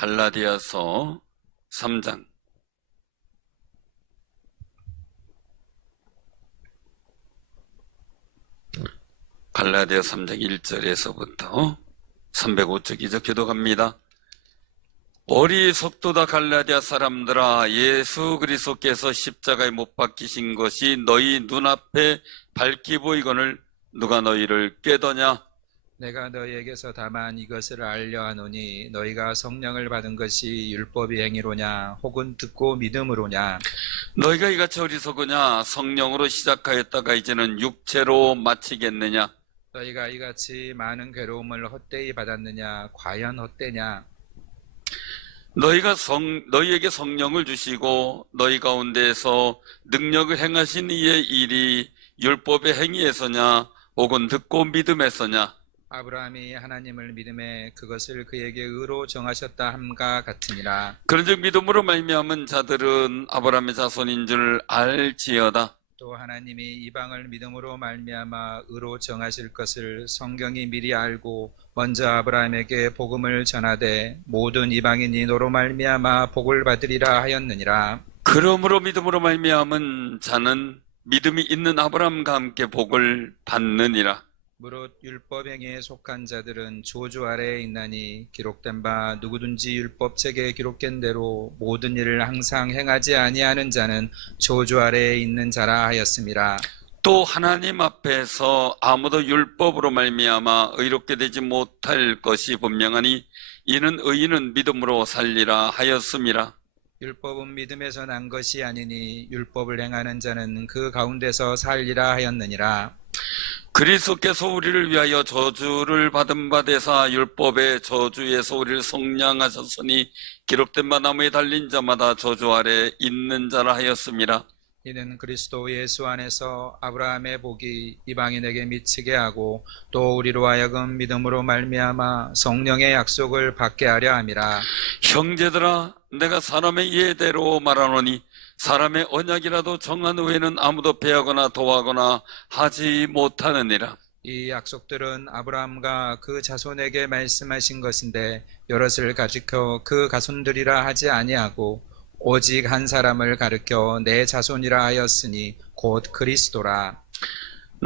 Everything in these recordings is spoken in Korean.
갈라디아서 3장 갈라디아 3장 1절에서부터 305쪽 이제 기도합니다. 어리석도다 갈라디아 사람들아, 예수 그리스도께서 십자가에 못 박히신 것이 너희 눈앞에 밝히 보이거늘 누가 너희를 꾀더냐? 내가 너희에게서 다만 이것을 알려 하노니 너희가 성령을 받은 것이 율법이 행위로냐 혹은 듣고 믿음으로냐. 너희가 이같이 어리석으냐? 성령으로 시작하였다가 이제는 육체로 마치겠느냐? 너희가 이같이 많은 괴로움을 헛되이 받았느냐? 과연 헛되냐? 너희에게 성령을 주시고 너희 가운데에서 능력을 행하신 이의 일이 율법의 행위에서냐 혹은 듣고 믿음에서냐? 아브라함이 하나님을 믿음에 그것을 그에게 의로 정하셨다 함과 같으니라. 그런즉 믿음으로 말미암은 자들은 아브라함의 자손인 줄 알지어다. 또 하나님이 이방을 믿음으로 말미암아 의로 정하실 것을 성경이 미리 알고 먼저 아브라함에게 복음을 전하되 모든 이방인이 너로 말미암아 복을 받으리라 하였느니라. 그러므로 믿음으로 말미암은 자는 믿음이 있는 아브라함과 함께 복을 받느니라. 무릇 율법 행위에 속한 자들은 저주 아래에 있나니 기록된 바 누구든지 율법책에 기록된 대로 모든 일을 항상 행하지 아니하는 자는 저주 아래에 있는 자라 하였음이라. 또 하나님 앞에서 아무도 율법으로 말미암아 의롭게 되지 못할 것이 분명하니 이는 의인은 믿음으로 살리라 하였음이라. 율법은 믿음에서 난 것이 아니니 율법을 행하는 자는 그 가운데서 살리라 하였느니라. 그리스도께서 우리를 위하여 저주를 받은 바 되사 율법의 저주에서 우리를 속량하셨으니 기록된 바 나무에 달린 자마다 저주 아래 있는 자라 하였음이라. 이는 그리스도 예수 안에서 아브라함의 복이 이방인에게 미치게 하고 또 우리로 하여금 믿음으로 말미암아 성령의 약속을 받게 하려 함이라. 형제들아, 내가 사람의 예대로 말하노니 사람의 언약이라도 정한 후에는 아무도 배하거나 도하거나 하지 못하느니라. 이 약속들은 아브라함과 그 자손에게 말씀하신 것인데 여럿을 가리켜 그 가손들이라 하지 아니하고 오직 한 사람을 가리켜 내 자손이라 하였으니 곧 그리스도라.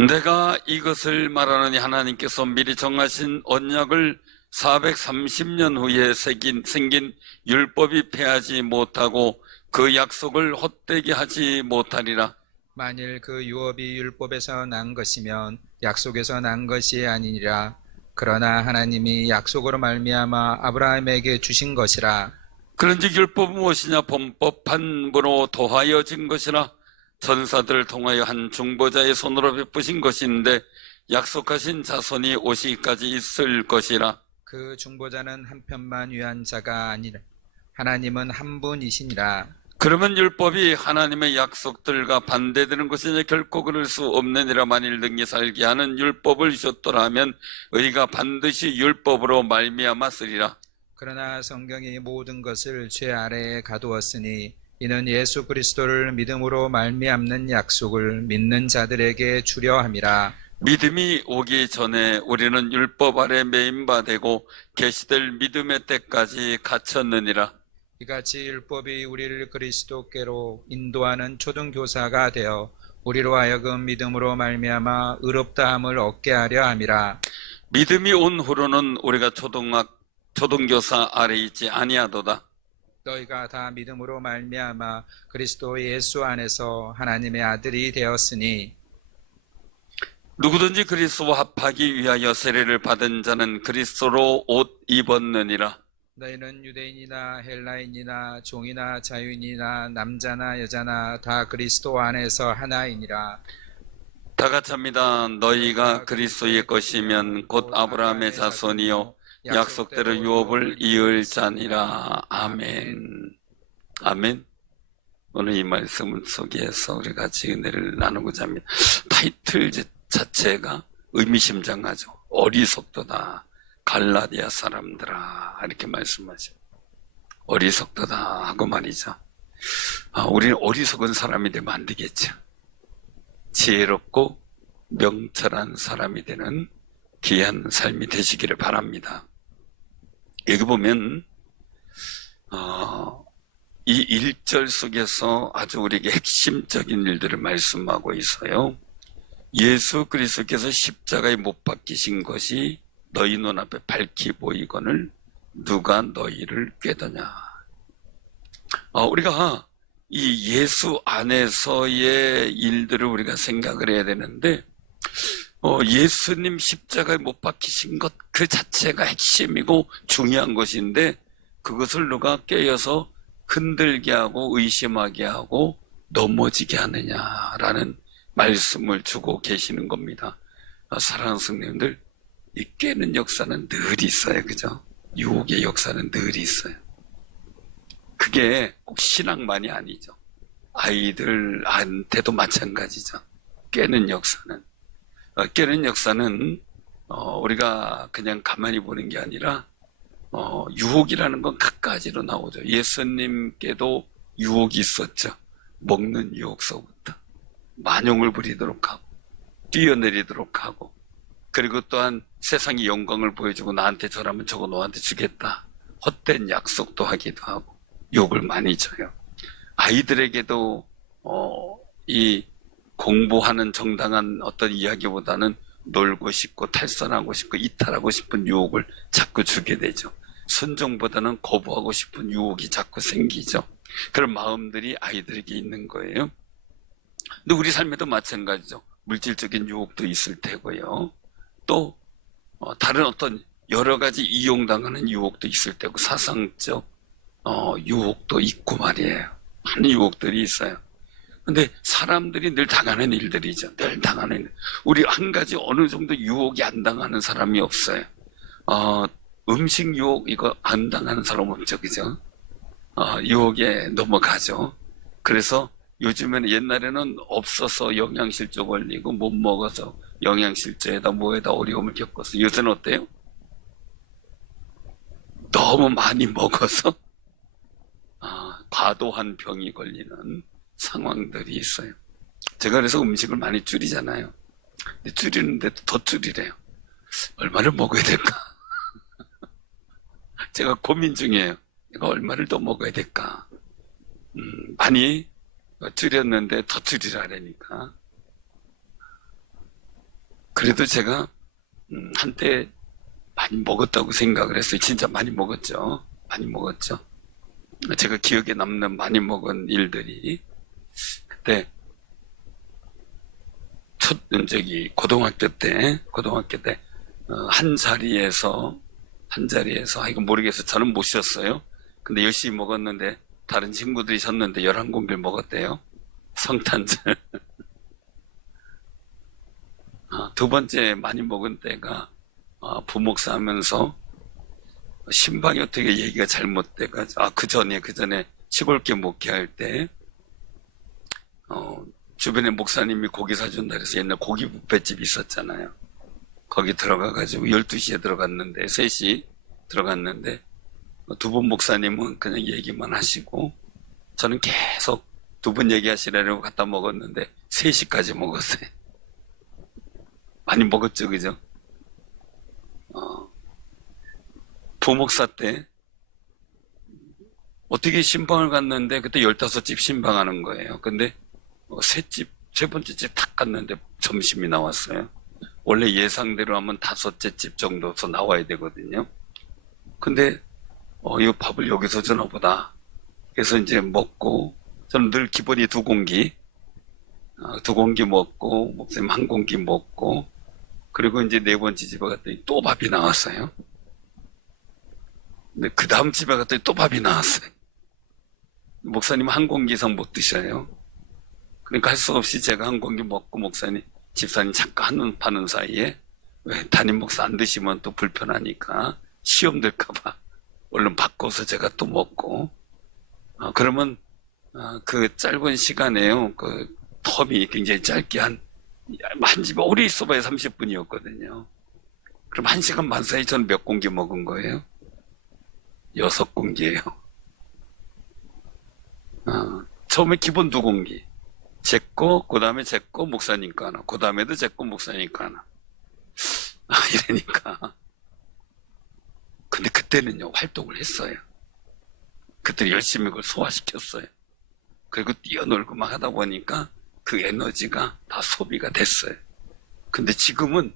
내가 이것을 말하노니 하나님께서 미리 정하신 언약을 430년 후에 생긴 율법이 폐하지 못하고 그 약속을 헛되게 하지 못하리라. 만일 그 유업이 율법에서 난 것이면 약속에서 난 것이 아니니라. 그러나 하나님이 약속으로 말미암아 아브라함에게 주신 것이라. 그런즉 율법은 무엇이냐? 범법 판부로 도하여진 것이라. 전사들을 통하여 한 중보자의 손으로 베푸신 것인데 약속하신 자손이 오시기까지 있을 것이라. 그 중보자는 한 편만 위한 자가 아니라 하나님은 한 분이시니라. 그러면 율법이 하나님의 약속들과 반대되는 것이냐? 결코 그럴 수 없느니라. 만일 능히 살게 하는 율법을 주셨더라면 의가 반드시 율법으로 말미암아 쓰리라. 그러나 성경이 모든 것을 죄 아래에 가두었으니 이는 예수 그리스도를 믿음으로 말미암는 약속을 믿는 자들에게 주려 함이라. 믿음이 오기 전에 우리는 율법 아래 매인바 되고 계시될 믿음의 때까지 갇혔느니라. 이같이 율법이 우리를 그리스도께로 인도하는 초등교사가 되어 우리로 하여금 믿음으로 말미암아 의롭다함을 얻게 하려 함이라. 믿음이 온 후로는 우리가 초등교사 아래 있지 아니하도다. 너희가 다 믿음으로 말미암아 그리스도 예수 안에서 하나님의 아들이 되었으니 누구든지 그리스도와 합하기 위하여 세례를 받은 자는 그리스도로 옷 입었느니라. 너희는 유대인이나 헬라인이나 종이나 자유인이나 남자나 여자나 다 그리스도 안에서 하나이니라. 다 같이 합니다. 너희가 그리스도의 것이면 곧 아브라함의 자손이요 약속대로 유업을 이을 자니라. 아멘. 아멘. 오늘 이 말씀 속에서 우리 같이 은혜를 나누고자 합니다. 타이틀 자체가 의미심장하죠. 어리석도다 갈라디아 사람들아, 이렇게 말씀하죠. 어리석도다 하고 말이죠. 우리는 어리석은 사람이 되면 안 되겠죠. 지혜롭고 명철한 사람이 되는 귀한 삶이 되시기를 바랍니다. 여기 보면 이 1절 속에서 아주 우리에게 핵심적인 일들을 말씀하고 있어요. 예수 그리스도께서 십자가에 못 박히신 것이 너희 눈앞에 밝히 보이거늘 누가 너희를 꾀더냐. 우리가 이 예수 안에서의 일들을 우리가 생각을 해야 되는데, 예수님 십자가에 못 박히신 것 그 자체가 핵심이고 중요한 것인데, 그것을 누가 깨어서 흔들게 하고 의심하게 하고 넘어지게 하느냐라는 말씀을 주고 계시는 겁니다. 사랑하는 성도님들, 이 깨는 역사는 늘 있어요. 그죠? 유혹의 역사는 늘 있어요. 그게 꼭 신앙만이 아니죠. 아이들한테도 마찬가지죠. 깨는 역사는. 깨는 역사는 우리가 그냥 가만히 보는 게 아니라 유혹이라는 건 각가지로 나오죠. 예수님께도 유혹이 있었죠. 먹는 유혹서부터 만용을 부리도록 하고 뛰어내리도록 하고, 그리고 또한 세상의 영광을 보여주고 나한테 저라면 저거 너한테 주겠다, 헛된 약속도 하기도 하고 욕을 많이 줘요. 아이들에게도 이 공부하는 정당한 어떤 이야기보다는 놀고 싶고 탈선하고 싶고 이탈하고 싶은 유혹을 자꾸 주게 되죠. 순종보다는 거부하고 싶은 유혹이 자꾸 생기죠. 그런 마음들이 아이들에게 있는 거예요. 근데 우리 삶에도 마찬가지죠. 물질적인 유혹도 있을 테고요. 또 다른 어떤 여러 가지 이용당하는 유혹도 있을 테고, 사상적 유혹도 있고 말이에요. 많은 유혹들이 있어요. 근데 사람들이 늘 당하는 일들이죠. 늘 당하는 일. 우리 한 가지 어느 정도 유혹이 안 당하는 사람이 없어요. 음식 유혹 이거 안 당하는 사람 없죠. 그죠? 유혹에 넘어가죠. 그래서 요즘에는, 옛날에는 없어서 영양실조 걸리고 못 먹어서 영양실조에다 뭐에다 어려움을 겪었어요. 요새는 어때요? 너무 많이 먹어서 과도한 병이 걸리는 상황들이 있어요. 제가 그래서 음식을 많이 줄이잖아요. 근데 줄이는데도 더 줄이래요. 얼마를 먹어야 될까? 제가 고민 중이에요. 이거 얼마를 더 먹어야 될까? 많이 줄였는데 더 줄이라니까. 그래도 제가 한때 많이 먹었다고 생각을 했어요. 진짜 많이 먹었죠. 많이 먹었죠. 제가 기억에 남는 많이 먹은 일들이, 그때 고등학교 때 한 자리에서 이거 모르겠어요. 저는 못 쉬었어요. 근데 열심히 먹었는데 다른 친구들이 셨는데 11공기를 먹었대요. 성탄절. 두 번째 많이 먹은 때가 부목사 하면서 신방이 어떻게 얘기가 잘못돼가지고, 그 전에 시골교 목회할 때 주변에 목사님이 고기 사준다 그래서 옛날 고기 뷔페집 있었잖아요. 거기 들어가가지고 12시에 들어갔는데 3시 들어갔는데, 두 분 목사님은 그냥 얘기만 하시고 저는 계속 두 분 얘기하시라고 갖다 먹었는데 3시까지 먹었어요. 많이 먹었죠. 그죠? 부목사 때 어떻게 신방을 갔는데 그때 15집 신방하는 거예요. 근데 세 번째 집 딱 갔는데 점심이 나왔어요. 원래 예상대로 하면 5째 집 정도서 나와야 되거든요. 근데 이 밥을 여기서 주나 보다. 그래서 이제 먹고, 저는 늘 기본이 2공기 먹고, 목사님 1공기 먹고, 그리고 이제 4번째 집에 갔더니 또 밥이 나왔어요. 근데 그 다음 집에 갔더니 또 밥이 나왔어요. 목사님 1공기 이상 못 드셔요. 그러니까 할 수 없이 제가 1공기 먹고, 목사님, 집사님 잠깐 한눈 파는 사이에, 왜 담임 목사 안 드시면 또 불편하니까 시험 될까봐 얼른 바꿔서 제가 또 먹고, 그러면 그 짧은 시간에요, 그 텀이 굉장히 짧게 한 집에 오래 있어봐야 30분이었거든요. 그럼 1시간 반 사이 저는 몇 공기 먹은 거예요? 6공기예요. 처음에 기본 2공기. 제 거, 그 다음에 제 거, 목사님 거 하나. 그 다음에도 제 거, 목사님 거 하나. 이러니까. 근데 그때는요, 활동을 했어요. 그들이 열심히 그걸 소화시켰어요. 그리고 뛰어놀고 막 하다 보니까 그 에너지가 다 소비가 됐어요. 근데 지금은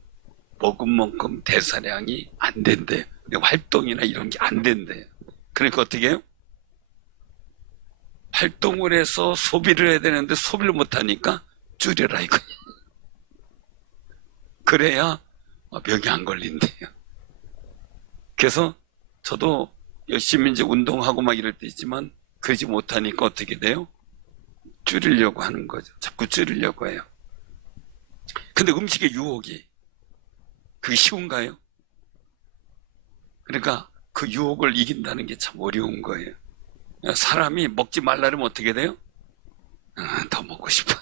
먹은 만큼 대사량이 안 된대요. 활동이나 이런 게 안 된대요. 그러니까 어떻게 해요? 활동을 해서 소비를 해야 되는데 소비를 못하니까 줄여라 이거예요. 그래야 병이 안 걸린대요. 그래서 저도 열심히 이제 운동하고 막 이럴 때 있지만 그러지 못하니까 어떻게 돼요? 줄이려고 하는 거죠. 자꾸 줄이려고 해요. 근데 음식의 유혹이 그게 쉬운가요? 그러니까 그 유혹을 이긴다는 게 참 어려운 거예요. 사람이 먹지 말라면 어떻게 돼요? 더 먹고 싶어.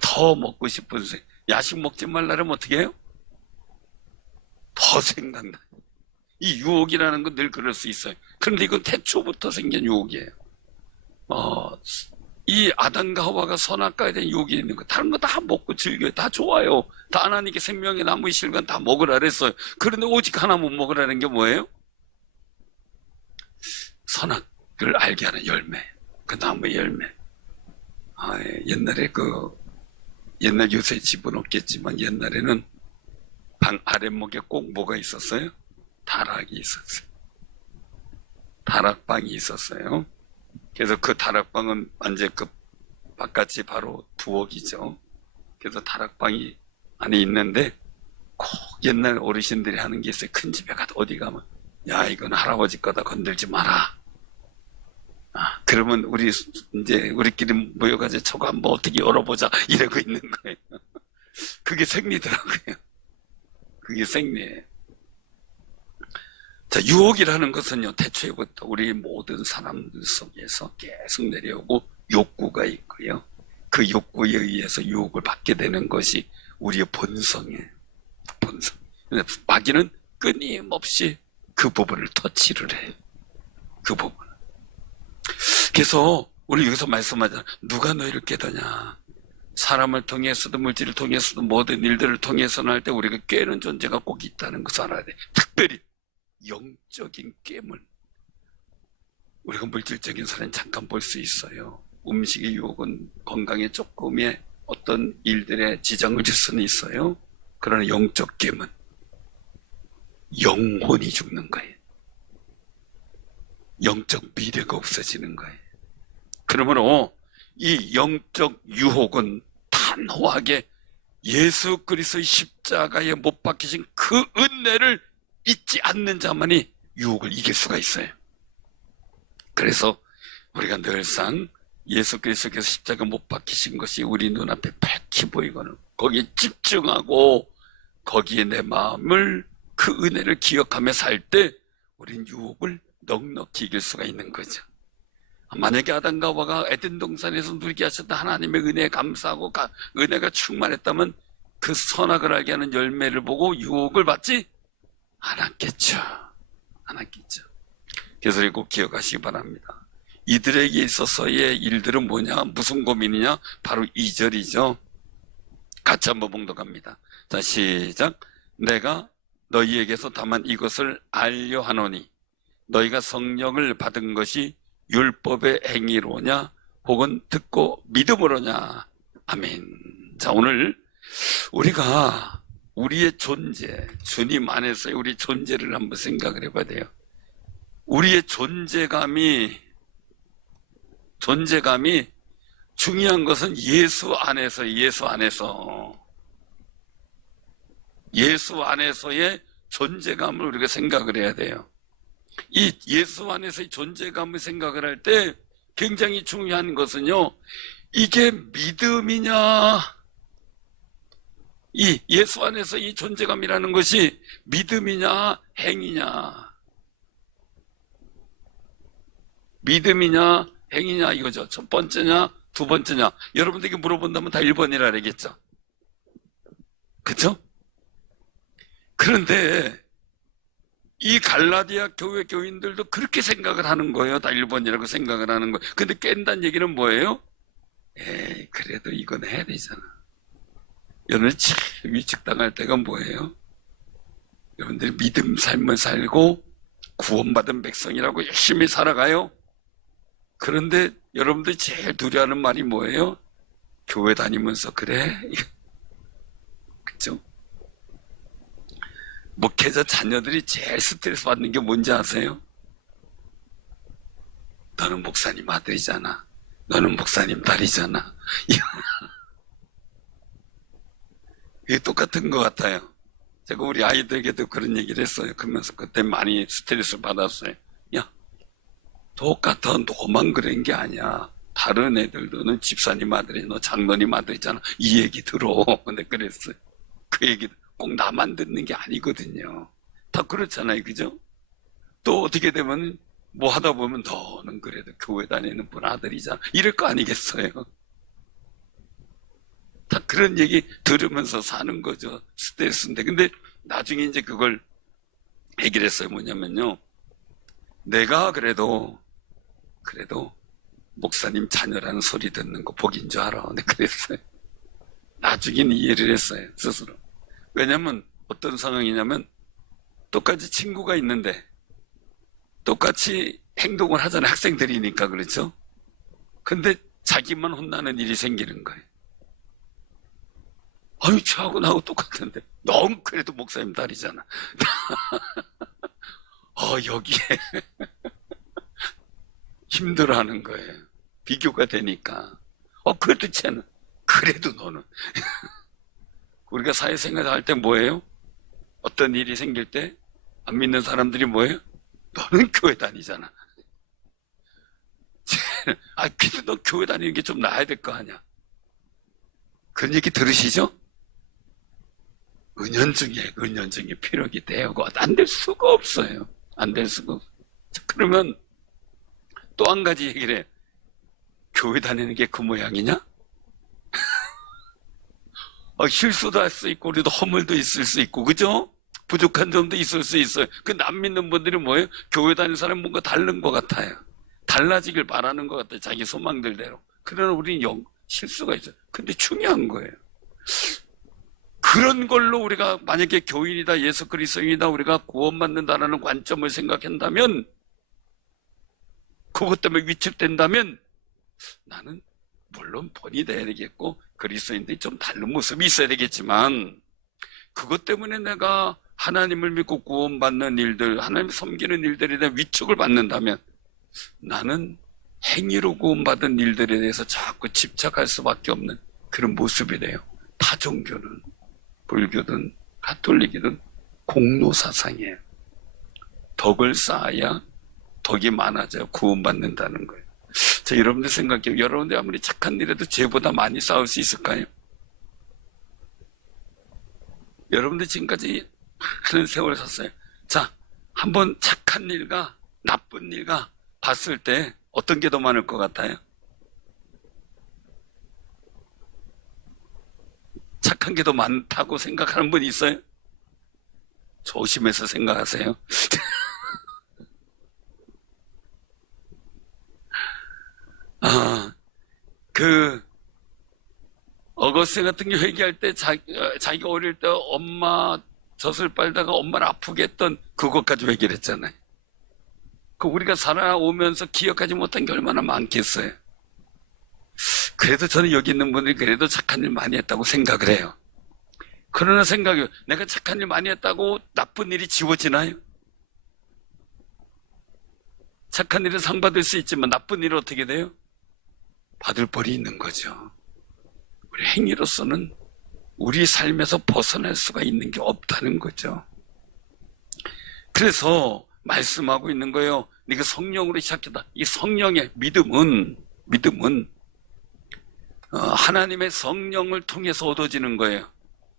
더 먹고 싶은 생. 야식 먹지 말라면 어떻게 해요? 더 생각나. 이 유혹이라는 건 늘 그럴 수 있어요. 그런데 이건 태초부터 생긴 유혹이에요. 이 아담과 하와가 선악과에 대한 유혹이 있는 거, 다른 거 다 먹고 즐겨요. 다 좋아요. 다 하나님께 생명의 나무의 실과는 다 먹으라 그랬어요. 그런데 오직 하나 못 먹으라는 게 뭐예요? 선악을 알게 하는 열매. 그 나무의 열매. 옛날에 옛날 요새 집은 없겠지만 옛날에는 방 아랫목에 꼭 뭐가 있었어요? 다락이 있었어요. 다락방이 있었어요. 그래서 그 다락방은 완전 그 바깥이 바로 부엌이죠. 그래서 다락방이 안에 있는데 꼭 옛날 어르신들이 하는 게 있어요. 큰 집에 가도 어디 가면 야 이건 할아버지 거다 건들지 마라. 그러면 우리끼리 모여가지고 저거 한번 어떻게 열어보자 이러고 있는 거예요. 그게 생리더라고요. 그게 생리예요. 자, 유혹이라는 것은요, 태초에부터 우리 모든 사람들 속에서 계속 내려오고 욕구가 있고요. 그 욕구에 의해서 유혹을 받게 되는 것이 우리의 본성이에요. 본성. 마귀는 끊임없이 그 부분을 터치를 해요. 그 부분. 그래서 우리 여기서 말씀하잖아요. 누가 너희를 깨더냐. 사람을 통해서도 물질을 통해서도 모든 일들을 통해서는 할 때 우리가 깨는 존재가 꼭 있다는 것을 알아야 돼. 특별히 영적인 깨물. 우리가 물질적인 사람은 잠깐 볼 수 있어요. 음식의 유혹은 건강에 조금의 어떤 일들에 지장을 줄 수는 있어요. 그러나 영적 깨문, 영혼이 죽는 거예요. 영적 미래가 없어지는 거예요. 그러므로 이 영적 유혹은 단호하게 예수 그리스도의 십자가에 못 박히신 그 은혜를 잊지 않는 자만이 유혹을 이길 수가 있어요. 그래서 우리가 늘상 예수 그리스도께서 십자가 못 박히신 것이 우리 눈앞에 밝히 보이거든. 거기에 집중하고 거기에 내 마음을 그 은혜를 기억하며 살 때 우린 유혹을 넉넉히 이길 수가 있는 거죠. 만약에 아담과 하와가 에덴 동산에서 누리게 하셨던 하나님의 은혜에 감사하고 은혜가 충만했다면 그 선악을 알게 하는 열매를 보고 유혹을 받지 않았겠죠. 그래서 꼭 기억하시기 바랍니다. 이들에게 있어서의 일들은 뭐냐? 무슨 고민이냐? 바로 2절이죠. 같이 한번 봉독합니다. 자, 시작. 내가 너희에게서 다만 이것을 알려 하노니 너희가 성령을 받은 것이 율법의 행위로냐 혹은 듣고 믿음으로냐. 아멘. 자, 오늘 우리가 우리의 존재, 주님 안에서의 우리 존재를 한번 생각을 해봐야 돼요. 우리의 존재감이 중요한 것은 예수 안에서의 존재감을 우리가 생각을 해야 돼요. 이 예수 안에서의 존재감을 생각을 할 때 굉장히 중요한 것은요, 이게 믿음이냐, 이 예수 안에서 이 존재감이라는 것이 믿음이냐 행위냐, 믿음이냐 행위냐 이거죠. 첫 번째냐 두 번째냐. 여러분들에게 물어본다면 다 1번이라 그러겠죠. 그렇죠? 그런데 이 갈라디아 교회 교인들도 그렇게 생각을 하는 거예요. 다 1번이라고 생각을 하는 거예요. 근데 깬다는 얘기는 뭐예요? 그래도 이건 해야 되잖아. 여러분이 제일 위축당할 때가 뭐예요? 여러분들이 믿음 삶을 살고 구원받은 백성이라고 열심히 살아가요. 그런데 여러분들이 제일 두려워하는 말이 뭐예요? 교회 다니면서 그래? 그죠? 목회자 자녀들이 제일 스트레스 받는 게 뭔지 아세요? 너는 목사님 아들이잖아. 너는 목사님 딸이잖아. 이게 똑같은 것 같아요. 제가 우리 아이들에게도 그런 얘기를 했어요. 그러면서 그때 많이 스트레스를 받았어요. 야, 똑같아. 너만 그런 게 아니야. 다른 애들도 너 집사님 아들이, 너 장로님 아들이잖아. 이 얘기 들어. 근데 그랬어요. 그 얘기 꼭 나만 듣는 게 아니거든요. 다 그렇잖아요. 그죠? 또 어떻게 되면 뭐 하다 보면 너는 그래도 교회 다니는 분 아들이잖아. 이럴 거 아니겠어요? 다 그런 얘기 들으면서 사는 거죠. 스트레스인데. 근데 나중에 이제 그걸 해결했어요. 뭐냐면요. 내가 그래도 목사님 자녀라는 소리 듣는 거 복인 줄 알아. 근데 그랬어요. 나중에는 이해를 했어요. 스스로. 왜냐면 어떤 상황이냐면 똑같이 친구가 있는데 똑같이 행동을 하잖아요. 학생들이니까 그렇죠. 근데 자기만 혼나는 일이 생기는 거예요. 아유, 저하고 나하고 똑같은데 넌 그래도 목사님 딸이잖아. 여기에 힘들어하는 거예요. 비교가 되니까. 그래도 쟤는, 그래도 너는. 우리가 사회생활 할 때 뭐예요? 어떤 일이 생길 때 안 믿는 사람들이 뭐예요? 너는 교회 다니잖아. 쟤는, 그래도 너 교회 다니는 게 좀 나아야 될 거 아니야. 그런 얘기 들으시죠? 은연중에 피력이 되고 안 될 수가 없어요. 안 될 수가 없어요. 그러면 또 한 가지 얘기를 해. 교회 다니는 게 그 모양이냐? 실수도 할 수 있고 우리도 허물도 있을 수 있고 그죠? 부족한 점도 있을 수 있어요. 근데 안 믿는 분들이 뭐예요? 교회 다니는 사람 뭔가 다른 것 같아요. 달라지길 바라는 것 같아요. 자기 소망들대로. 그러나 우리는 실수가 있어요. 근데 중요한 거예요. 그런 걸로 우리가 만약에 교인이다, 예수 그리스도인이다, 우리가 구원받는다라는 관점을 생각한다면, 그것 때문에 위축된다면 나는 물론 본이 돼야 되겠고 그리스도인들이 좀 다른 모습이 있어야 되겠지만 그것 때문에 내가 하나님을 믿고 구원받는 일들, 하나님 섬기는 일들에 대한 위축을 받는다면 나는 행위로 구원받은 일들에 대해서 자꾸 집착할 수밖에 없는 그런 모습이 돼요. 타 종교는 불교든 가톨릭이든 공로사상이에요. 덕을 쌓아야 덕이 많아져야 구원받는다는 거예요. 자, 여러분들 생각해요. 여러분들 아무리 착한 일에도 죄보다 많이 싸울 수 있을까요? 여러분들 지금까지 그런 세월을 샀어요. 자, 한번 착한 일과 나쁜 일과 봤을 때 어떤 게 더 많을 것 같아요? 착한 게 더 많다고 생각하는 분 있어요? 조심해서 생각하세요. 어거스틴 같은 게 회개할 때 자기가 어릴 때 엄마 젖을 빨다가 엄마를 아프게 했던 그것까지 회개를 했잖아요. 그 우리가 살아오면서 기억하지 못한 게 얼마나 많겠어요. 그래도 저는 여기 있는 분들이 그래도 착한 일 많이 했다고 생각을 해요. 그러나 생각해요. 내가 착한 일 많이 했다고 나쁜 일이 지워지나요? 착한 일은 상 받을 수 있지만 나쁜 일은 어떻게 돼요? 받을 벌이 있는 거죠. 우리 행위로서는 우리 삶에서 벗어날 수가 있는 게 없다는 거죠. 그래서 말씀하고 있는 거예요. 네가 성령으로 시작했다. 이 성령의 믿음은 하나님의 성령을 통해서 얻어지는 거예요.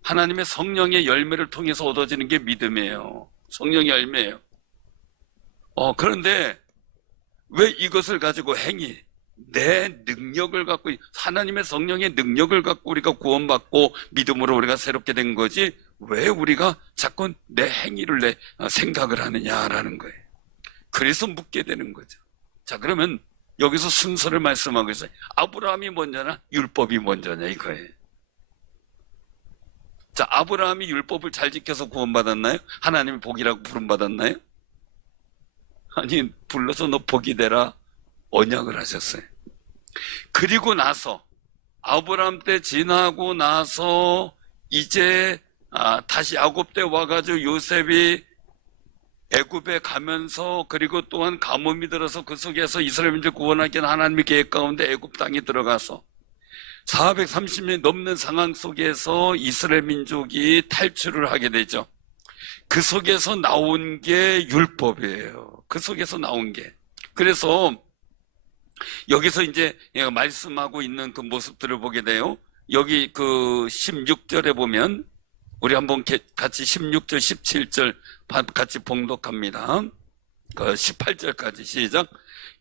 하나님의 성령의 열매를 통해서 얻어지는 게 믿음이에요. 성령의 열매예요. 그런데 왜 이것을 가지고 행위, 내 능력을 갖고 하나님의 성령의 능력을 갖고 우리가 구원받고 믿음으로 우리가 새롭게 된 거지 왜 우리가 자꾸 내 행위를 내 생각을 하느냐라는 거예요. 그래서 묻게 되는 거죠. 자, 그러면 여기서 순서를 말씀하고 있어요. 아브라함이 먼저나 율법이 먼저냐 이거예요. 자, 아브라함이 율법을 잘 지켜서 구원받았나요? 하나님의 복이라고 부름받았나요? 아니 불러서 너 복이 되라 언약을 하셨어요. 그리고 나서 아브라함 때 지나고 나서 이제 다시 야곱 때 와가지고 요셉이 애굽에 가면서 그리고 또한 가뭄이 들어서 그 속에서 이스라엘 민족 구원하기 위한 하나님의 계획 가운데 애굽 땅에 들어가서 430년 넘는 상황 속에서 이스라엘 민족이 탈출을 하게 되죠. 그 속에서 나온 게 율법이에요. 그 속에서 나온 게. 그래서 여기서 이제 말씀하고 있는 그 모습들을 보게 돼요. 여기 그 16절에 보면 우리 한번 같이 16절, 17절 같이 봉독합니다. 그 18절까지 시작.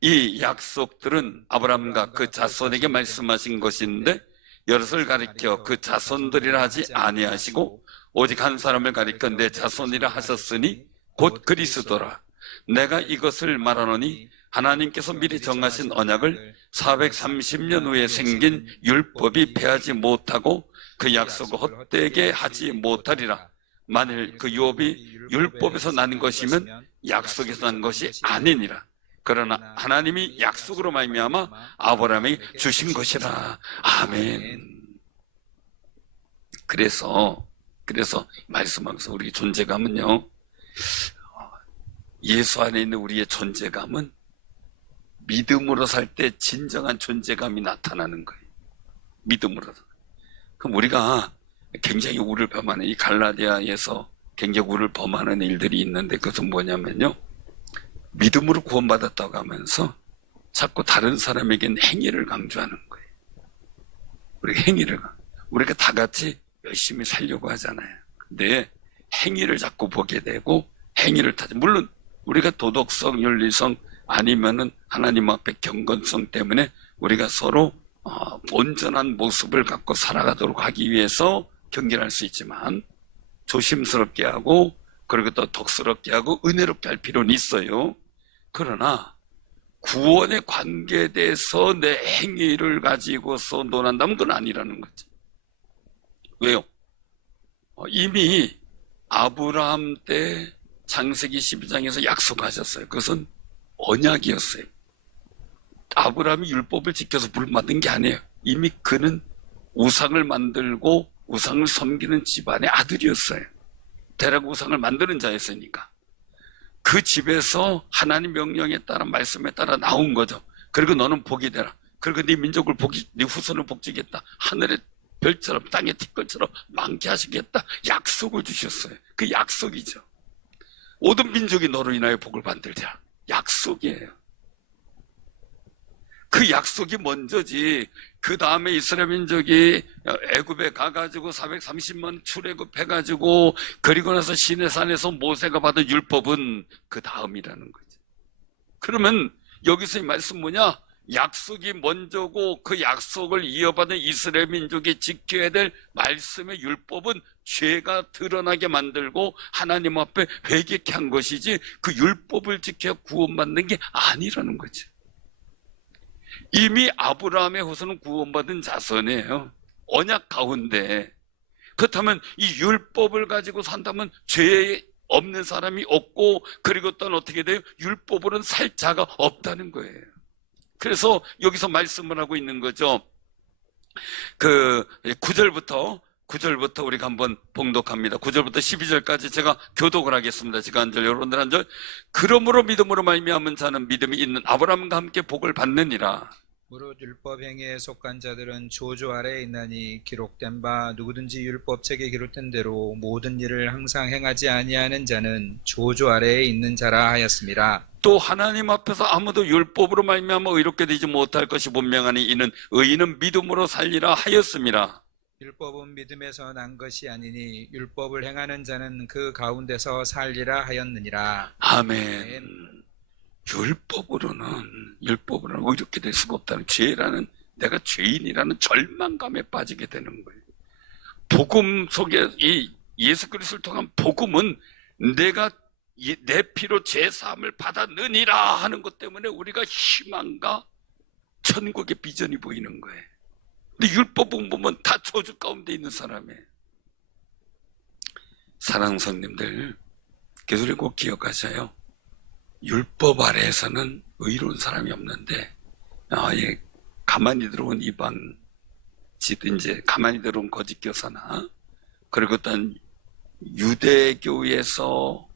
이 약속들은 아브라함과 그 자손에게 말씀하신 것인데 여럿을 가리켜 그 자손들이라 하지 아니하시고 오직 한 사람을 가리켜 내 자손이라 하셨으니 곧 그리스도라. 내가 이것을 말하노니 하나님께서 미리 정하신 언약을 430년 후에 생긴 율법이 폐하지 못하고 그 약속을 헛되게 하지 못하리라. 만일 그 율법이 율법에서 난 것이면 약속에서 난 것이 아니니라. 그러나 하나님이 약속으로 말미암아 아브라함에게 주신 것이라. 아멘. 그래서 말씀하면서 우리 존재감은요, 예수 안에 있는 우리의 존재감은 믿음으로 살 때 진정한 존재감이 나타나는 거예요. 믿음으로. 그럼 우리가 굉장히 우를 범하는, 이 갈라디아에서 굉장히 우를 범하는 일들이 있는데 그것은 뭐냐면요, 믿음으로 구원받았다고 하면서 자꾸 다른 사람에게는 행위를 강조하는 거예요. 우리가 다 같이 열심히 살려고 하잖아요. 근데 행위를 자꾸 보게 되고 행위를 타죠. 물론 우리가 도덕성, 윤리성 아니면은 하나님 앞에 경건성 때문에 우리가 서로 온전한 모습을 갖고 살아가도록 하기 위해서 경계할 수 있지만 조심스럽게 하고 그리고 또 덕스럽게 하고 은혜롭게 할 필요는 있어요. 그러나 구원의 관계에 대해서 내 행위를 가지고서 논한다면 그건 아니라는 거죠. 왜요? 이미 아브라함 때 창세기 12장에서 약속하셨어요. 그것은 언약이었어요. 아브라함이 율법을 지켜서 부름받은 게 아니에요. 이미 그는 우상을 만들고 우상을 섬기는 집안의 아들이었어요. 대략 우상을 만드는 자였으니까. 그 집에서 하나님 명령에 따라 말씀에 따라 나온 거죠. 그리고 너는 복이 되라. 그리고 네 민족을 네 후손을 복지겠다. 하늘의 별처럼 땅의 티끌처럼 많게 하시겠다. 약속을 주셨어요. 그 약속이죠. 모든 민족이 너로 인하여 복을 받으리라. 약속이에요. 그 약속이 먼저지. 그 다음에 이스라엘 민족이 애굽에 가가지고 430만 출애굽해가지고 그리고 나서 시내산에서 모세가 받은 율법은 그 다음이라는 거죠. 그러면 여기서 이 말씀 뭐냐? 약속이 먼저고 그 약속을 이어받은 이스라엘 민족이 지켜야 될 말씀의 율법은 죄가 드러나게 만들고 하나님 앞에 회개케 한 것이지 그 율법을 지켜 구원받는 게 아니라는 거죠. 이미 아브라함의 후손은 구원받은 자손이에요. 언약 가운데. 그렇다면 이 율법을 가지고 산다면 죄 없는 사람이 없고 그리고 또 어떻게 돼요? 율법으로는 살 자가 없다는 거예요. 그래서 여기서 말씀을 하고 있는 거죠. 그 9절부터 우리가 한번 봉독합니다. 9절부터 12절까지 제가 교독을 하겠습니다. 제가 한 절, 여러분들 한 절. 그러므로 믿음으로 말미암은 자는 믿음이 있는 아브라함과 함께 복을 받느니라. 무릇 율법 행위에 속한 자들은 저주 아래에 있나니 기록된 바 누구든지 율법책에 기록된 대로 모든 일을 항상 행하지 아니하는 자는 저주 아래에 있는 자라 하였습니다. 또 하나님 앞에서 아무도 율법으로 말미암아 의롭게 되지 못할 것이 분명하니 이는 의인은 믿음으로 살리라 하였습니다. 율법은 믿음에서 난 것이 아니니 율법을 행하는 자는 그 가운데서 살리라 하였느니라. 아멘. 율법으로는 의롭게 될 수가 없다는, 죄라는, 내가 죄인이라는 절망감에 빠지게 되는 거예요. 복음 속에 이 예수 그리스도를 통한 복음은 내가 내 피로 죄 사함을 받았느니라 하는 것 때문에 우리가 희망과 천국의 비전이 보이는 거예요. 근데 율법은 보면 다 저주 가운데 있는 사람이에요. 사랑하는 성님들, 그 소리 꼭 기억하셔요. 율법 아래에서는 의로운 사람이 없는데, 가만히 들어온 이제 가만히 들어온 거짓 교사나, 그리고 어떤 유대교에서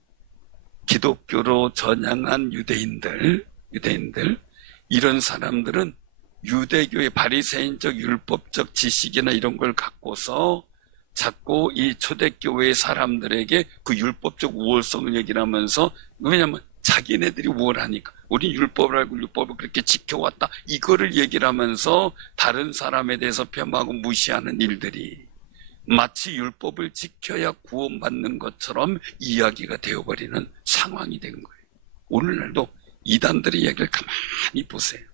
기독교로 전향한 유대인들, 이런 사람들은 유대교의 바리새인적 율법적 지식이나 이런 걸 갖고서 자꾸 이 초대교회의 사람들에게 그 율법적 우월성을 얘기를 하면서, 왜냐하면 자기네들이 우월하니까 우리 율법을 알고 율법을 그렇게 지켜왔다, 이거를 얘기를 하면서 다른 사람에 대해서 폄하하고 무시하는 일들이 마치 율법을 지켜야 구원받는 것처럼 이야기가 되어버리는 상황이 된 거예요. 오늘날도 이단들의 얘기를 가만히 보세요.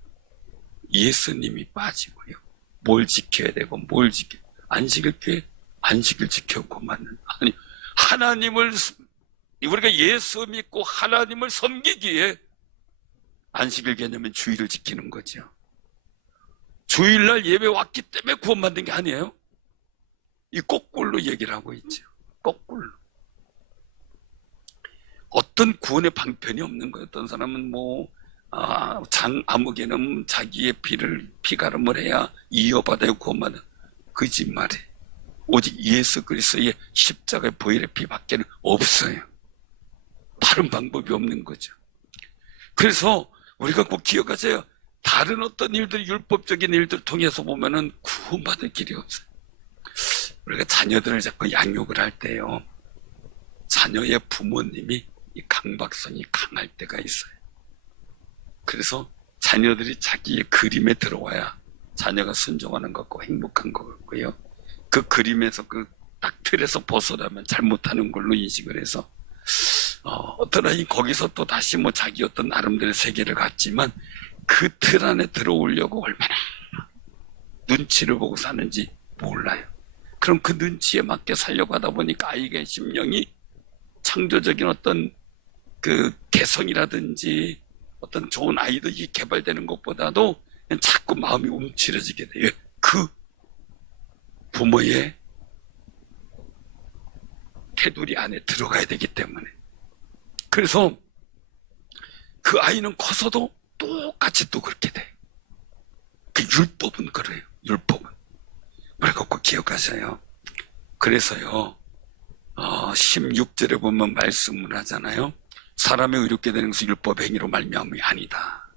예수님이 빠지고요, 뭘 지켜야 되고 뭘 지켜야, 안식을 지켰고 맞는, 아니, 하나님을, 우리가 예수 믿고 하나님을 섬기기에 안식일 개념은 주일을 지키는 거죠. 주일날 예배 왔기 때문에 구원받는 게 아니에요. 이 거꾸로 얘기를 하고 있죠. 거꾸로. 어떤 구원의 방편이 없는 거예요. 어떤 사람은 아무개는 자기의 피가름을 해야 이어받아야 구원받는, 거짓말이. 오직 예수 그리스도의 십자가의 보혈의 피밖에는 없어요. 다른 방법이 없는 거죠. 그래서 우리가 꼭 기억하세요. 다른 어떤 일들, 율법적인 일들 통해서 보면은 구원받을 길이 없어요. 우리가 자녀들을 자꾸 양육을 할 때요, 자녀의 부모님이 이 강박성이 강할 때가 있어요. 그래서 자녀들이 자기의 그림에 들어와야 자녀가 순종하는 것 같고 행복한 것 같고요, 그 그림에서 그 딱 틀에서 벗어나면 잘못하는 걸로 인식을 해서 어떤 아이 거기서 또 다시 자기 어떤 나름대로 세계를 갖지만 그 틀 안에 들어오려고 얼마나 눈치를 보고 사는지 몰라요. 그럼 그 눈치에 맞게 살려고 하다 보니까 아이의 심령이 창조적인 어떤 그 개성이라든지 어떤 좋은 아이들이 개발되는 것보다도 그냥 자꾸 마음이 움츠러지게 돼요. 그 부모의 테두리 안에 들어가야 되기 때문에. 그래서 그 아이는 커서도 똑같이 또 그렇게 돼. 그 율법은 그래요. 율법은. 우리가 꼭 기억하세요. 그래서요, 16절에 보면 말씀을 하잖아요. 사람이 의롭게 되는 것은 율법의 행위로 말미암음이 아니다.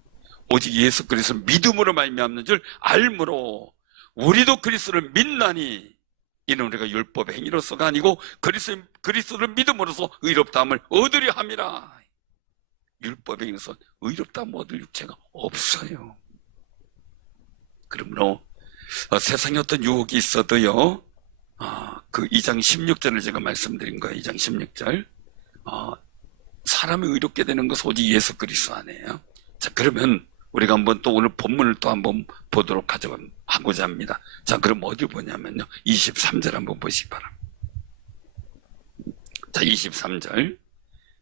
오직 예수 그리스도를 믿음으로 말미암는 줄 알므로 우리도 그리스도를 믿나니 이는 우리가 율법의 행위로서가 아니고 그리스도를 믿음으로써 의롭다함을 얻으려 함이라. 율법에 의해서 의롭다함을 얻을 육체가 없어요. 그러므로 세상에 어떤 유혹이 있어도요, 그 2장 16절을 제가 말씀드린 거예요. 2장 16절. 사람이 의롭게 되는 것은 오직 예수 그리스도 안에요. 자, 그러면 우리가 한번 또 오늘 본문을 또 한번 보도록 하고자 합니다. 자, 그럼 어디 보냐면요, 23절 한번 보시기 바랍니다. 자, 23절.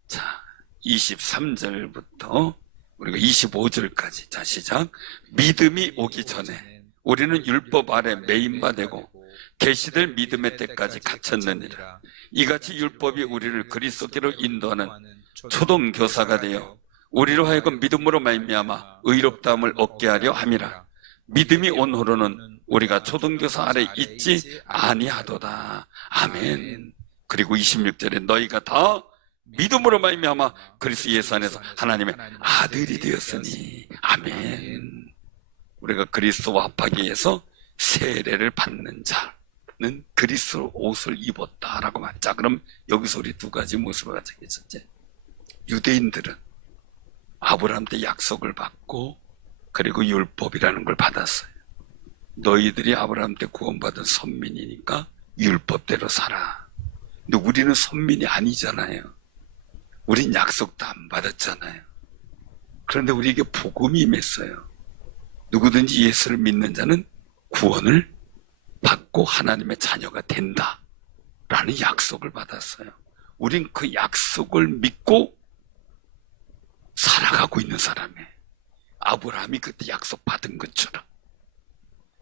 자, 23절부터 우리가 25절까지. 자, 시작. 믿음이 오기 전에 우리는 율법 아래 매인바 되고 계시될 믿음의 때까지 갇혔느니라. 이같이 율법이 우리를 그리스도께로 인도하는 초동교사가 되어 우리로 하여금 믿음으로 말미암아 의롭다함을 얻게 하려 함이라. 믿음이 온 후로는 우리가 초동교사 아래 있지 아니하도다. 아멘. 그리고 26절에 너희가 다 믿음으로 말미암아 그리스도 예수 안에서 하나님의 아들이 되었으니. 아멘. 우리가 그리스도와 합하기 위해서 세례를 받는 자는 그리스도 옷을 입었다라고 말했죠. 자, 그럼 여기서 우리 두 가지 모습을 가지고 있었지. 유대인들은 아브라함 때 약속을 받고 그리고 율법이라는 걸 받았어요. 너희들이 아브라함 때 구원받은 선민이니까 율법대로 살아. 근데 우리는 선민이 아니잖아요. 우린 약속도 안 받았잖아요. 그런데 우리에게 복음이 임했어요. 누구든지 예수를 믿는 자는 구원을 받고 하나님의 자녀가 된다 라는 약속을 받았어요. 우린 그 약속을 믿고 살아가고 있는 사람이에요. 아브라함이 그때 약속 받은 것처럼.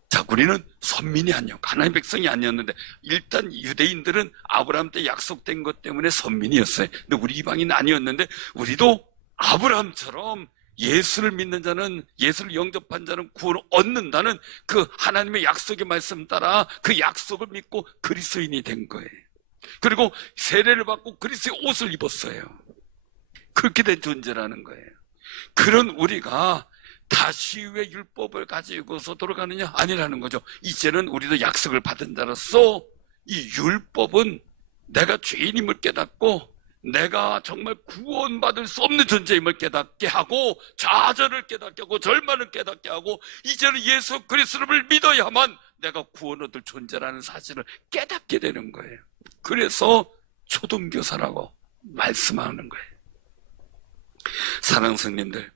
자, 우리는 선민이 아니었고 하나님의 백성이 아니었는데, 일단 유대인들은 아브라함 때 약속된 것 때문에 선민이었어요. 근데 우리 이방인은 아니었는데 우리도 아브라함처럼 예수를 믿는 자는, 예수를 영접한 자는 구원을 얻는다는 그 하나님의 약속의 말씀 따라 그 약속을 믿고 그리스도인이 된 거예요. 그리고 세례를 받고 그리스도의 옷을 입었어요. 그렇게 된 존재라는 거예요. 그런 우리가 다시 왜 율법을 가지고서 돌아가느냐? 아니라는 거죠. 이제는 우리도 약속을 받은 자로서 이 율법은 내가 죄인임을 깨닫고 내가 정말 구원받을 수 없는 존재임을 깨닫게 하고 좌절을 깨닫게 하고 절망을 깨닫게 하고 이제는 예수 그리스도를 믿어야만 내가 구원 얻을 존재라는 사실을 깨닫게 되는 거예요. 그래서 초등교사라고 말씀하는 거예요. 사랑하는 성님들,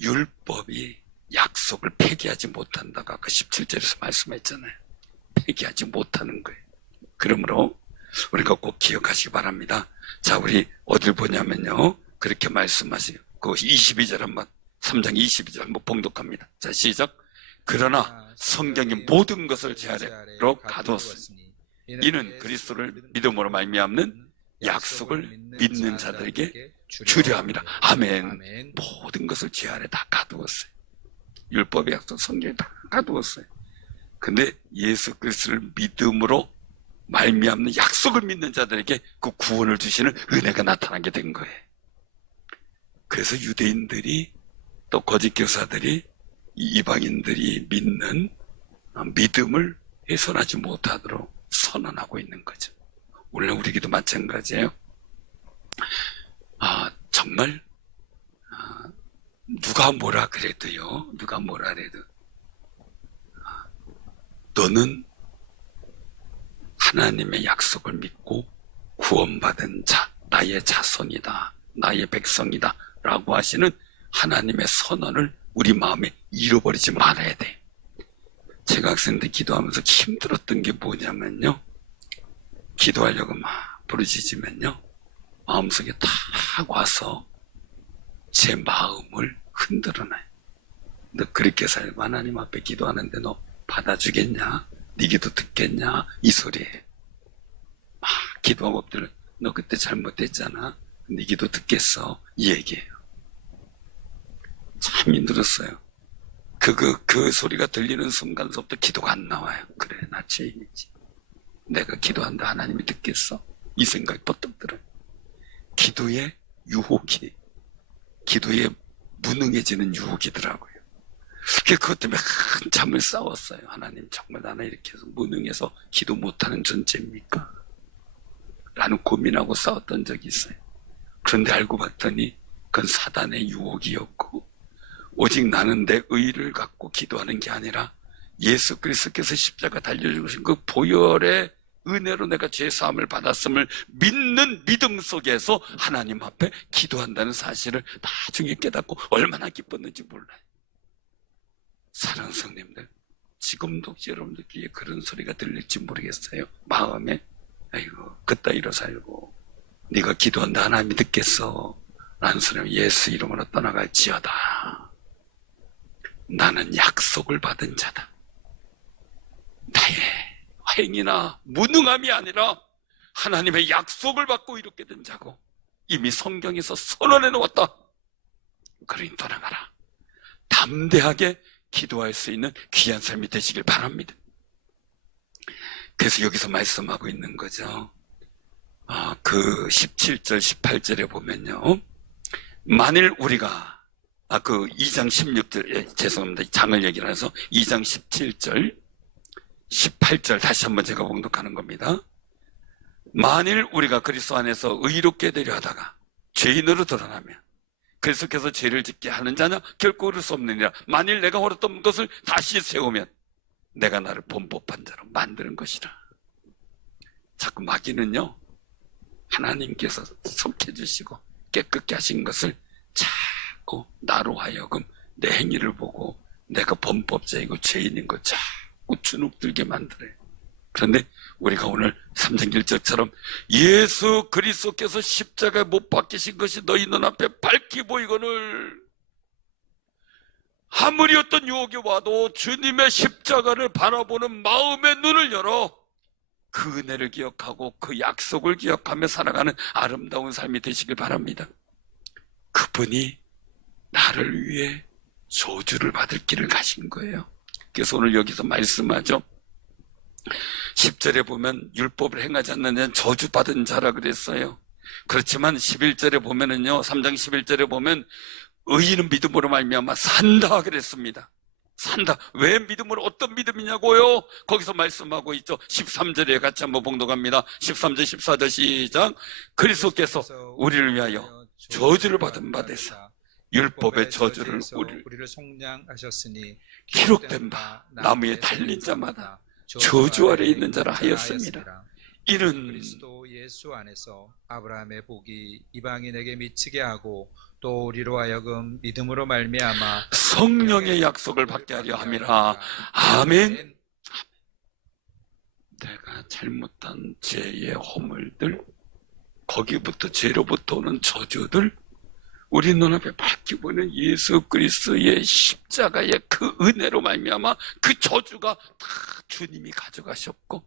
율법이 약속을 폐기하지 못한다고 아까 17절에서 말씀했잖아요. 폐기하지 못하는 거예요. 그러므로 우리가 꼭 기억하시기 바랍니다. 자, 우리 어딜 보냐면요, 그렇게 말씀하세요. 그 22절 한번, 3장 22절 한번 봉독합니다. 자, 시작. 그러나 성경이 모든 것을 제 아래로 가두었으니 이는 그리스도를 믿음으로 말미암는 약속을 믿는 자들에게 주려 함이라. 아멘. 모든 것을 제 아래 다 가두었어요. 율법의 약속 성경에 다 가두었어요. 근데 예수 그리스도를 믿음으로 말미암는 약속을 믿는 자들에게 그 구원을 주시는 은혜가 나타나게 된 거예요. 그래서 유대인들이 또 거짓 교사들이 이방인들이 믿는 믿음을 훼손하지 못하도록 선언하고 있는 거죠. 오늘 우리에게도 마찬가지예요. 정말 누가 뭐라 그래도요, 누가 뭐라 그래도 너는 하나님의 약속을 믿고 구원받은 자, 나의 자손이다, 나의 백성이다 라고 하시는 하나님의 선언을 우리 마음에 잃어버리지 말아야 돼. 제가 학생 때 기도하면서 힘들었던 게 뭐냐면요, 기도하려고 막 부르짖으면요, 마음속에 탁 와서 제 마음을 흔들어놔요. 너 그렇게 살고 하나님 앞에 기도하는데 너 받아주겠냐? 네 기도 듣겠냐? 이 소리예요. 막 기도하고 엎드려, 너 그때 잘못했잖아, 네 기도 듣겠어, 이 얘기예요. 참 힘들었어요. 그 소리가 들리는 순간부터 기도가 안 나와요. 그래, 나 죄인이지, 내가 기도한다 하나님이 듣겠어, 이 생각이 버뜩 들어요. 기도의 유혹이, 기도에 무능해지는 유혹이더라고요. 그것 때문에 한참을 싸웠어요. 하나님, 정말 나는 이렇게 해서 무능해서 기도 못하는 존재입니까? 라는 고민하고 싸웠던 적이 있어요. 그런데 알고 봤더니 그건 사단의 유혹이었고, 오직 나는 내 의를 갖고 기도하는 게 아니라 예수 그리스도께서 십자가 달려주신 그 보혈의 은혜로 내가 죄사함을 받았음을 믿는 믿음 속에서 하나님 앞에 기도한다는 사실을 나중에 깨닫고 얼마나 기뻤는지 몰라요. 사랑하는 성님들, 지금도 여러분들 귀에 그런 소리가 들릴지 모르겠어요. 마음에, 아이고 그따위로 살고 네가 기도한다 하나님이 듣겠어 라는 소리는 예수 이름으로 떠나갈지어다. 나는 약속을 받은 자다. 나의 행위나 무능함이 아니라 하나님의 약속을 받고 이렇게 된 자고 이미 성경에서 선언해 놓았다. 그러니 떠나가라. 담대하게 기도할 수 있는 귀한 삶이 되시길 바랍니다. 그래서 여기서 말씀하고 있는 거죠. 그 17절 18절에 보면요, 만일 우리가 그 2장 16절, 죄송합니다, 장을 얘기를 해서 2장 17절 18절 다시 한번 제가 봉독하는 겁니다. 만일 우리가 그리스도 안에서 의롭게 되려 하다가 죄인으로 드러나면 그리스도께서 죄를 짓게 하는 자냐? 결코 그럴 수 없느니라. 만일 내가 옳았던 것을 다시 세우면 내가 나를 범법한 자로 만드는 것이라. 자꾸 마귀는요, 하나님께서 속해주시고 깨끗게 하신 것을 자꾸 나로 하여금 내 행위를 보고 내가 범법자이고 죄인인 걸 자꾸 주눅들게 만들어요. 그런데 우리가 오늘 3장 1절처럼 예수 그리스도께서 십자가에 못 박히신 것이 너희 눈앞에 밝히 보이거늘 아무리 어떤 유혹이 와도 주님의 십자가를 바라보는 마음의 눈을 열어 그 은혜를 기억하고 그 약속을 기억하며 살아가는 아름다운 삶이 되시길 바랍니다. 그 그분이 나를 위해 저주를 받을 길을 가신 거예요. 그래서 오늘 여기서 말씀하죠. 10절에 보면 율법을 행하지 않는 자는 저주받은 자라 그랬어요. 그렇지만 11절에 보면은요, 3장 11절에 보면 의인은 믿음으로 말미암아 산다 그랬습니다. 산다. 왜 믿음으로? 어떤 믿음이냐고요? 거기서 말씀하고 있죠. 13절에 같이 한번 봉독합니다. 13절 14절 시작. 그리스도께서 우리를 위하여 저주를 받은 바 되사 율법의 저주를 우리를 속량하셨으니 기록된 바 나무에 달린 자마다 저주 아래 있는 자라 하였습니다. 이는 그리스도 예수 안에서 아브라함의 복이 이방인에게 미치게 하고 또 우리로 하여금 믿음으로 말미암아 성령의 약속을 받게 하려 함이라. 아멘. 내가 잘못한 죄의 허물들, 거기부터 죄로부터 오는 저주들, 우리 눈앞에 밝히 보이는 예수 그리스도의 십자가의 그 은혜로 말미암아 그 저주가 다 주님이 가져가셨고,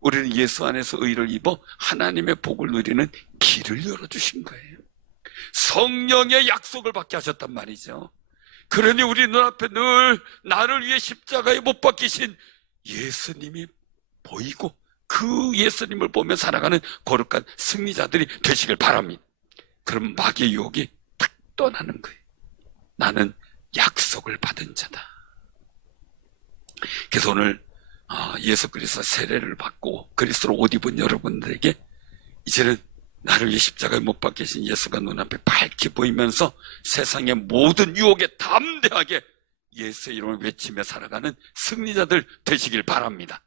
우리는 예수 안에서 의를 입어 하나님의 복을 누리는 길을 열어주신 거예요. 성령의 약속을 받게 하셨단 말이죠. 그러니 우리 눈앞에 늘 나를 위해 십자가에 못 박히신 예수님이 보이고 그 예수님을 보며 살아가는 거룩한 승리자들이 되시길 바랍니다. 그럼 마귀의 유혹이 탁 떠나는 거예요. 나는 약속을 받은 자다. 그래서 오늘 예수 그리스도 세례를 받고 그리스도로 옷 입은 여러분들에게 이제는 나를 위해 십자가에 못 박히신 예수가 눈앞에 밝게 보이면서 세상의 모든 유혹에 담대하게 예수의 이름을 외치며 살아가는 승리자들 되시길 바랍니다.